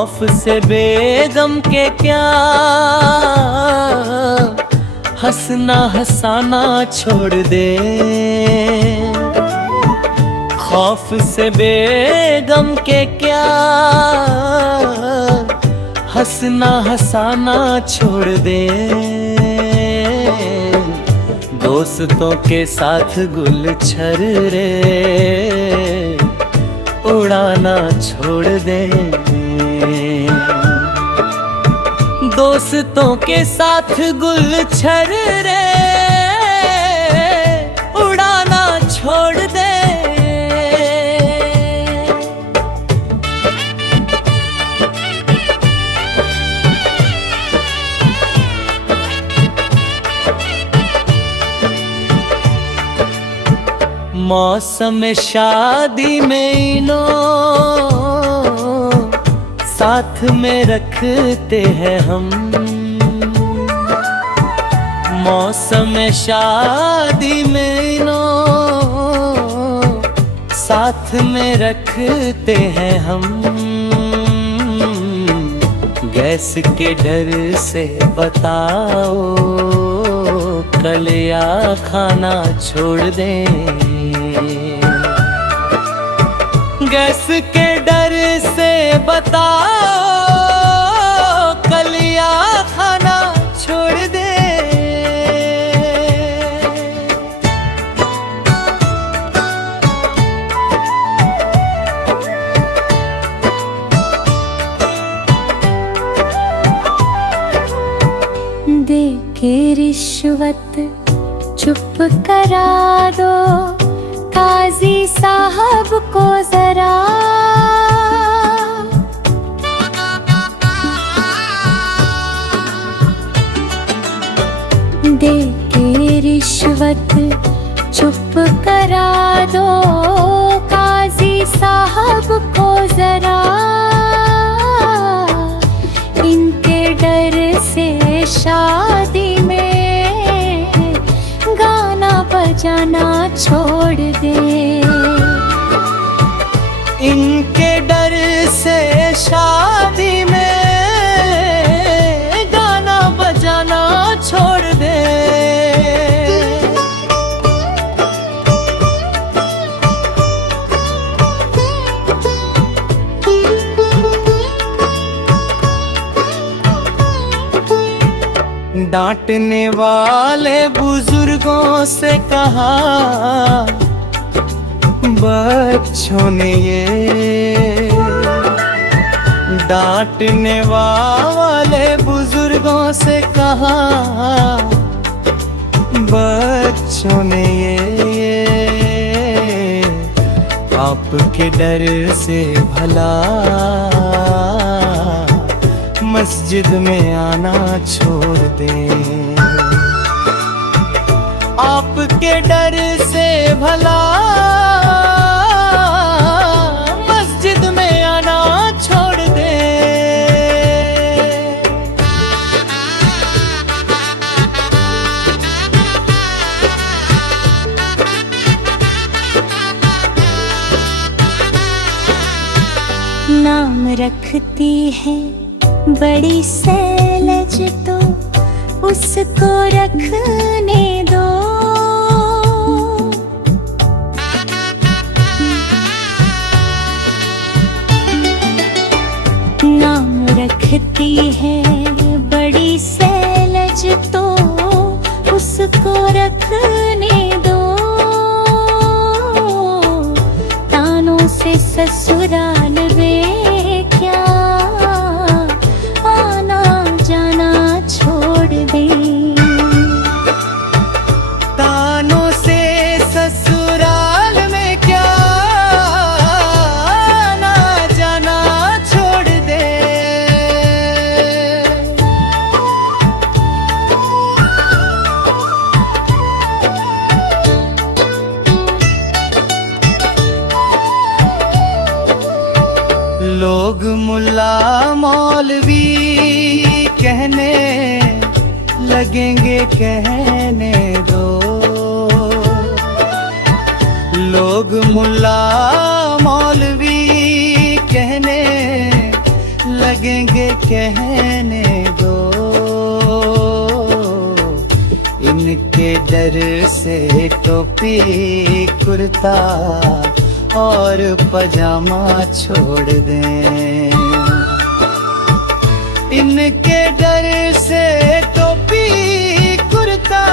खौफ से बेगम के क्या हंसना हंसाना छोड़ दे। खौफ से बेगम के क्या हंसना हंसाना छोड़ दे। दोस्तों के साथ गुलछर रे उड़ाना छोड़ दे। दोस्तों के साथ गुलछर रे उड़ाना छोड़ दे। मौसम शादी में इन्हों साथ में रखते हैं हम। मौसम शादी में इन्हों साथ में रखते हैं हम। गैस के डर से बताओ कल या खाना छोड़ दें। गैस के डर से बताओ कल या खाना छोड़ दे। दे के रिश्वत चुप करा दो काजी साहब को जरा। दे के रिश्वत चुप करा दो काजी साहब को जरा। इनके डर से शादी में गाना बजाना छोड़ दे। इनके डर से शादी में गाना बजाना छोड़ दे। डांटने वाले बुजुर्गों से कहा बच्चों ने ये। डांटने वाले बुजुर्गों से कहा बच्चों ने ये। आपके डर से भला मस्जिद में आना छोड़ दे। आपके डर से भला मस्जिद में आना छोड़ दे। नाम रखती है बड़ी सैलज तो उसको रखने दो। नाम रखती है बड़ी सैलज तो उसको रखने दो। तानों से ससुराल में क्या आना जाना छोड़ दे। तानों से ससुराल में क्या आना जाना छोड़ दे। लोग मुल्ला मौलवी कहने लगेंगे कहने दो। लोग मुल्ला मौलवी कहने कहने दो। इनके डर से टोपी कुर्ता और पजामा छोड़ दें। इनके डर से टोपी कुर्ता